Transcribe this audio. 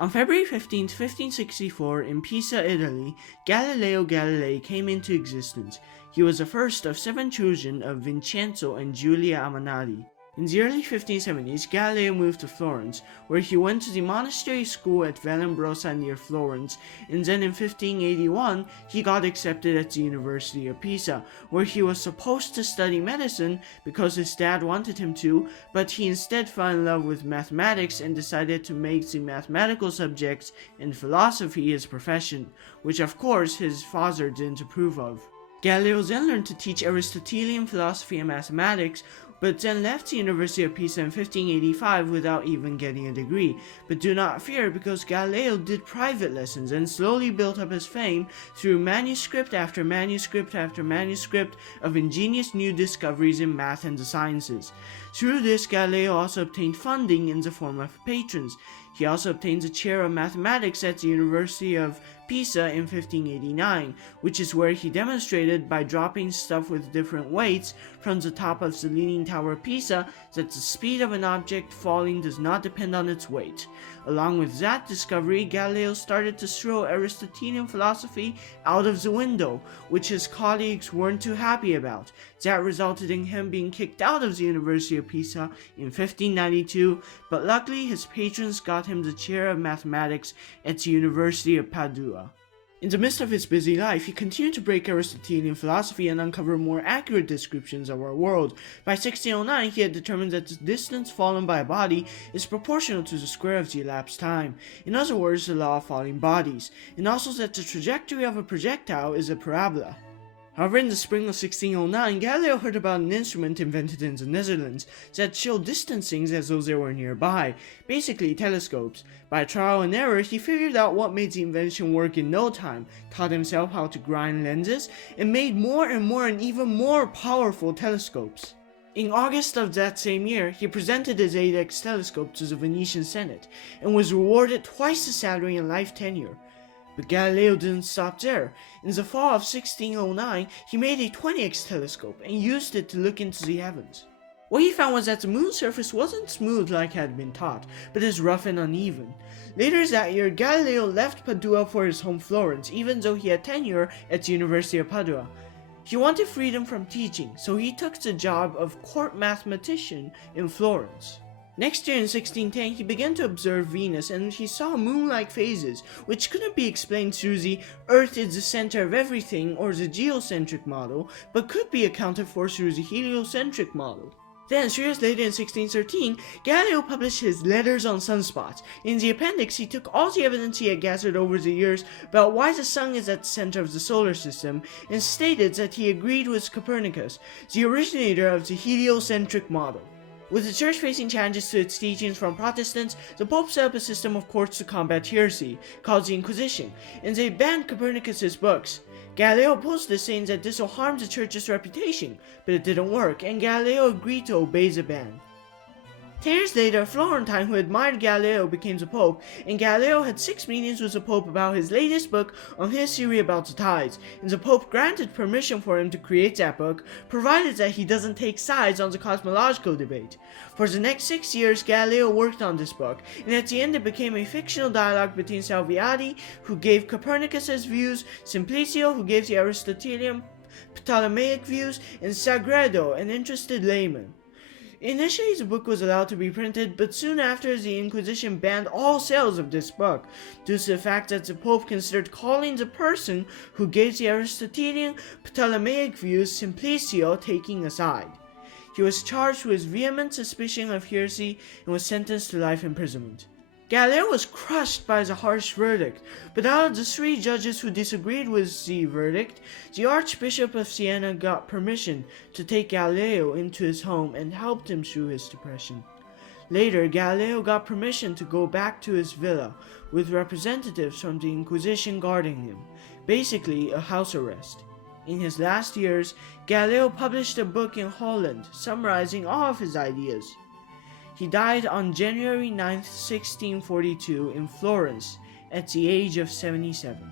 On February 15, 1564, in Pisa, Italy, Galileo Galilei came into existence. He was the first of 7 children of Vincenzo and Giulia Amanati. In the early 1570s, Galileo moved to Florence, where he went to the monastery school at Vallombrosa near Florence, and then in 1581, he got accepted at the University of Pisa, where he was supposed to study medicine because his dad wanted him to, but he instead fell in love with mathematics and decided to make the mathematical subjects and philosophy his profession, which of course his father didn't approve of. Galileo then learned to teach Aristotelian philosophy and mathematics, but then left the University of Pisa in 1585 without even getting a degree. But do not fear, because Galileo did private lessons and slowly built up his fame through manuscript after manuscript after manuscript of ingenious new discoveries in math and the sciences. Through this, Galileo also obtained funding in the form of patrons. He also obtained the chair of mathematics at the University of Pisa in 1589, which is where he demonstrated by dropping stuff with different weights from the top of the Leaning Tower of Pisa that the speed of an object falling does not depend on its weight. Along with that discovery, Galileo started to throw Aristotelian philosophy out of the window, which his colleagues weren't too happy about. That resulted in him being kicked out of the University of Pisa in 1592, but luckily his patrons got him the chair of mathematics at the University of Padua. In the midst of his busy life, he continued to break Aristotelian philosophy and uncover more accurate descriptions of our world. By 1609, he had determined that the distance fallen by a body is proportional to the square of the elapsed time. In other words, the law of falling bodies, and also that the trajectory of a projectile is a parabola. However, in the spring of 1609, Galileo heard about an instrument invented in the Netherlands that showed distant things as though they were nearby, basically telescopes. By trial and error, he figured out what made the invention work in no time, taught himself how to grind lenses, and made more and even more powerful telescopes. In August of that same year, he presented his 8X telescope to the Venetian Senate, and was rewarded twice the salary and life tenure. But Galileo didn't stop there. In the fall of 1609, he made a 20X telescope and used it to look into the heavens. What he found was that the moon's surface wasn't smooth like had been taught, but is rough and uneven. Later that year, Galileo left Padua for his home Florence, even though he had tenure at the University of Padua. He wanted freedom from teaching, so he took the job of court mathematician in Florence. Next year in 1610, he began to observe Venus, and he saw moon-like phases, which couldn't be explained through the Earth is the center of everything or the geocentric model, but could be accounted for through the heliocentric model. Then, 3 years later in 1613, Galileo published his Letters on Sunspots. In the appendix, he took all the evidence he had gathered over the years about why the sun is at the center of the solar system, and stated that he agreed with Copernicus, the originator of the heliocentric model. With the church facing challenges to its teachings from Protestants, the Pope set up a system of courts to combat heresy, called the Inquisition, and they banned Copernicus's books. Galileo opposed this, saying that this will harm the church's reputation, but it didn't work, and Galileo agreed to obey the ban. 10 years later, Florentine, who admired Galileo, became the Pope, and Galileo had 6 meetings with the Pope about his latest book on his theory about the tides, and the Pope granted permission for him to create that book, provided that he doesn't take sides on the cosmological debate. For the next 6 years, Galileo worked on this book, and at the end it became a fictional dialogue between Salviati, who gave Copernicus's views, Simplicio, who gave the Aristotelian Ptolemaic views, and Sagredo, an interested layman. Initially, the book was allowed to be printed, but soon after, the Inquisition banned all sales of this book, due to the fact that the Pope considered calling the person who gave the Aristotelian Ptolemaic views Simplicio taking a side. He was charged with vehement suspicion of heresy and was sentenced to life imprisonment. Galileo was crushed by the harsh verdict, but out of the 3 judges who disagreed with the verdict, the Archbishop of Siena got permission to take Galileo into his home and helped him through his depression. Later, Galileo got permission to go back to his villa, with representatives from the Inquisition guarding him, basically a house arrest. In his last years, Galileo published a book in Holland, summarizing all of his ideas. He died on January 9, 1642 in Florence at the age of 77.